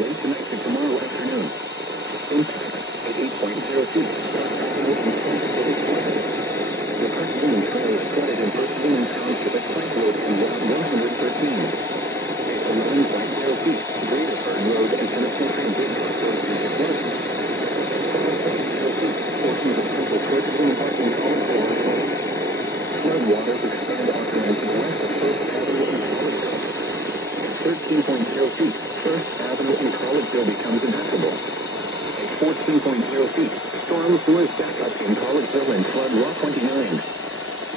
late tonight to tomorrow afternoon. Impact at 8.0 feet. The First Union Trail is flooded in First Union Township at Plank Road and Route 113. At 11.0 feet, Greater Bird Road and Penitentiary Bridge are closed due to flooding. 7.0 feet, portions of Central Purchasing Parking Collegeville are closed. Flood waters expand off-ramp to the west of First Avenue and Collegeville. 13.0 feet, First Avenue in Collegeville becomes impassable. At 14.0 feet, storm sewers back up in Collegeville and flood Route 29.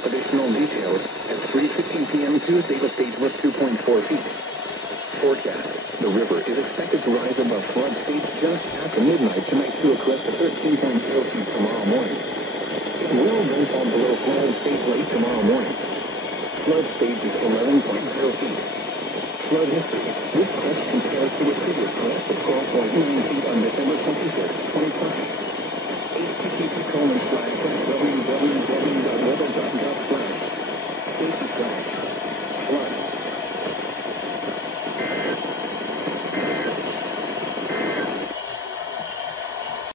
Additional details at 3:15 p.m. Tuesday, the stage was 2.4 feet. Forecast, the river is expected to rise above flood stage just after midnight tonight to a crest of 13.0 feet tomorrow morning. It will then fall below flood stage late tomorrow morning. Flood stage is 11.0 feet. Flood history. This crest compares